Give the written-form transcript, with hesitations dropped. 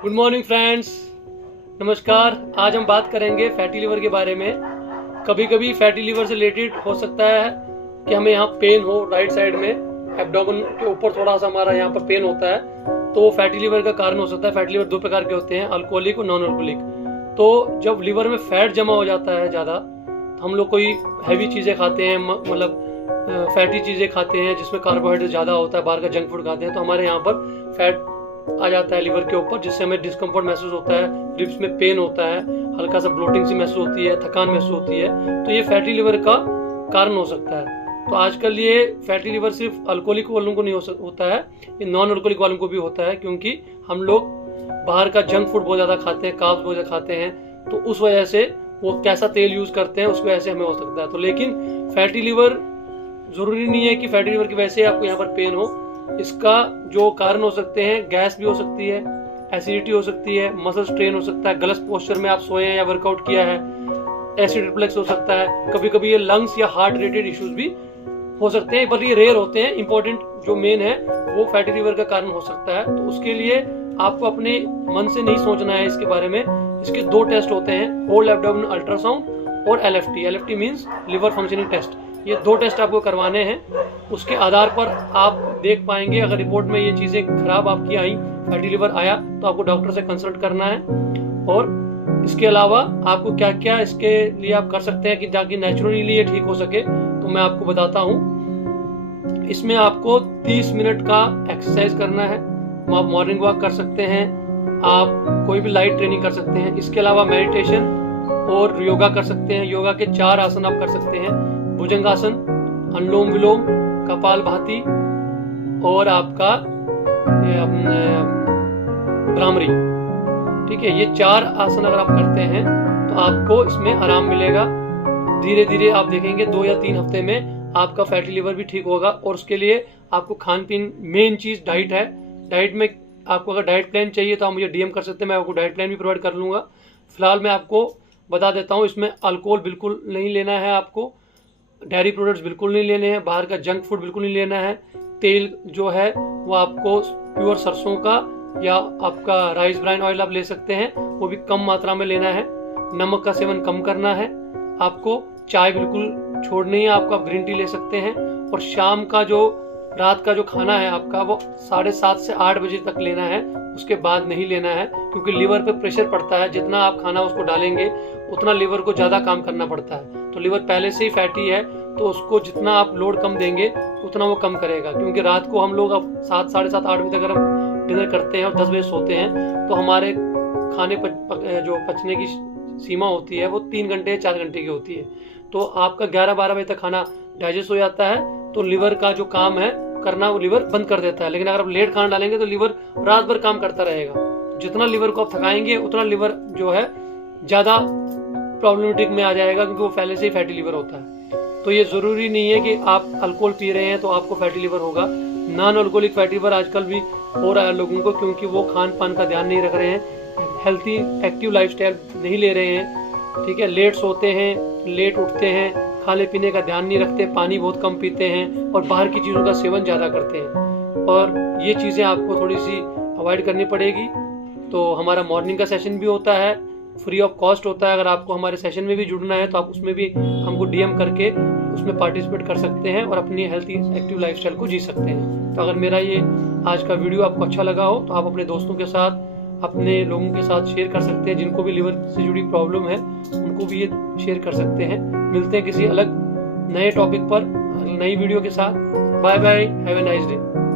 Good morning friends, नमस्कार। आज हम बात करेंगे फैटी लिवर के बारे में। कभी कभी फैटी लिवर से रिलेटेड हो सकता है कि हमें यहाँ पेन हो राइट साइड में, एब्डोमेन के ऊपर थोड़ा सा हमारा यहाँ पर पेन होता है, तो वो फैटी लिवर का कारण हो सकता है। फैटी लिवर दो प्रकार के होते हैं, अल्कोहलिक और नॉन अल्कोहलिक। तो जब लिवर में फैट जमा हो जाता है ज़्यादा, तो हम लोग कोई हैवी चीज़ें खाते हैं, मतलब फैटी चीज़ें खाते हैं जिसमें कार्बोहाइड्रेट ज़्यादा होता है, बाहर का जंक फूड खाते हैं, तो हमारे यहाँ पर फैट आ जाता है लिवर के ऊपर, जिससे हमें डिस्कम्फर्ट महसूस होता है, रिब्स में पेन होता है, हल्का सा ब्लोटिंग सी महसूस होती है, थकान महसूस होती है। तो ये फैटी लिवर का कारण हो सकता है। तो आजकल ये फैटी लिवर सिर्फ अल्कोहलिक वालों को नहीं होता है, ये नॉन अल्कोहलिक वालों को भी होता है, क्योंकि हम लोग बाहर का जंक फूड बहुत ज़्यादा खाते हैं, कार्ब्स बहुत ज़्यादा खाते हैं, तो उस वजह से वो कैसा तेल यूज़ करते हैं उस वजह से हमें हो सकता है। तो लेकिन फैटी लिवर ज़रूरी नहीं है कि फैटी लिवर की वजह से आपको यहाँ पर पेन हो। इसका जो कारण हो सकते हैं, गैस भी हो सकती है, एसिडिटी हो सकती है, मसल स्ट्रेन हो सकता है, गलत पोस्चर में आप सोए हैं या वर्कआउट किया है, एसिड रिफ्लक्स हो सकता है, कभी कभी ये लंग्स या हार्ट रिलेटेड इश्यूज भी हो सकते हैं, पर ये रेयर होते हैं। इंपॉर्टेंट जो मेन है वो फैटी लिवर का कारण हो सकता है। तो उसके लिए आपको अपने मन से नहीं सोचना है इसके बारे में। इसके दो टेस्ट होते हैं, होल एब्डोमेन अल्ट्रासाउंड और LFT. LFT means liver functioning test. ये दो टेस्ट आपको करवाने हैं। उसके आधार पर आप देख पाएंगे, अगर रिपोर्ट में ये चीज़ें खराब आपकी आई, फैटी लिवर आया, तो आपको डॉक्टर से कंसल्ट करना है। और इसके अलावा आपको क्या क्या इसके लिए आप कर सकते हैं कि ताकि नेचुरली ये ठीक हो सके, तो मैं आपको बताता हूँ। इसमें आपको 30 मिनट का एक्सरसाइज करना है। आप मॉर्निंग वॉक कर सकते हैं, आप कोई भी लाइट ट्रेनिंग कर सकते हैं। इसके अलावा मेडिटेशन और योगा कर सकते हैं। योगा के 4 आसन आप कर सकते हैं, भुजंगासन, अनुलोम विलोम, कपालभाति और आपका भ्रामरी। ठीक है, ये 4 आसन अगर आप करते हैं तो आपको इसमें आराम मिलेगा। धीरे धीरे आप देखेंगे 2 या 3 हफ्ते में आपका फैटी लिवर भी ठीक होगा। और उसके लिए आपको खान पीन, मेन चीज़ डाइट है। डाइट में आपको अगर डाइट प्लान चाहिए तो आप मुझे डीएम कर सकते हैं, मैं आपको डाइट प्लान भी प्रोवाइड कर लूँगा। फिलहाल मैं आपको बता देता हूँ, इसमें अल्कोहल बिल्कुल नहीं लेना है, आपको डेयरी प्रोडक्ट्स बिल्कुल नहीं लेने हैं, बाहर का जंक फूड बिल्कुल नहीं लेना है। तेल जो है वो आपको प्योर सरसों का या आपका राइस ब्राइन ऑयल आप ले सकते हैं, वो भी कम मात्रा में लेना है। नमक का सेवन कम करना है। आपको चाय बिल्कुल छोड़नी है, आपको आप ग्रीन टी ले सकते हैं। और शाम का जो रात का जो खाना है आपका, वो 7:30 से 8 बजे तक लेना है, उसके बाद नहीं लेना है, क्योंकि लिवर पे प्रेशर पड़ता है। जितना आप खाना उसको डालेंगे उतना लिवर को ज़्यादा काम करना पड़ता है। तो लिवर पहले से ही फैटी है, तो उसको जितना आप लोड कम देंगे उतना वो कम करेगा। क्योंकि रात को हम लोग अब 7, 7:30, 8 बजे तक अगर हम डिनर करते हैं और 10 बजे सोते हैं, तो हमारे खाने जो पचने की सीमा होती है वो 3 घंटे या 4 घंटे की होती है। तो आपका 11-12 बजे तक खाना डाइजेस्ट हो जाता है, तो लिवर का जो काम है करना वो लिवर बंद कर देता है। लेकिन अगर आप लेट खाना डालेंगे तो लिवर रात भर काम करता रहेगा। जितना लिवर को आप थकाएंगे उतना लिवर जो है ज़्यादा प्रॉब्लमेटिक में आ जाएगा, क्योंकि वो पहले से ही फैटी लिवर होता है। तो ये ज़रूरी नहीं है कि आप अल्कोहल पी रहे हैं तो आपको फैटी लिवर होगा। नॉन अल्कोहलिक फैटी लिवर आजकल भी हो रहा है लोगों को, क्योंकि वो खान पान का ध्यान नहीं रख रहे हैं, हेल्थी एक्टिव लाइफस्टाइल नहीं ले रहे हैं। ठीक है, लेट सोते हैं, लेट उठते हैं, खाने पीने का ध्यान नहीं रखते, पानी बहुत कम पीते हैं और बाहर की चीज़ों का सेवन ज़्यादा करते हैं। और ये चीज़ें आपको थोड़ी सी अवॉइड करनी पड़ेगी। तो हमारा मॉर्निंग का सेशन भी होता है, फ्री ऑफ कॉस्ट होता है। अगर आपको हमारे सेशन में भी जुड़ना है तो आप उसमें भी हमको डीएम करके उसमें पार्टिसिपेट कर सकते हैं और अपनी हेल्थी एक्टिव लाइफस्टाइल को जी सकते हैं। तो अगर मेरा ये आज का वीडियो आपको अच्छा लगा हो तो आप अपने दोस्तों के साथ, अपने लोगों के साथ शेयर कर सकते हैं। जिनको भी लिवर से जुड़ी प्रॉब्लम है उनको भी ये शेयर कर सकते हैं। मिलते हैं किसी अलग नए टॉपिक पर, नई वीडियो के साथ। Bye bye, have a nice day.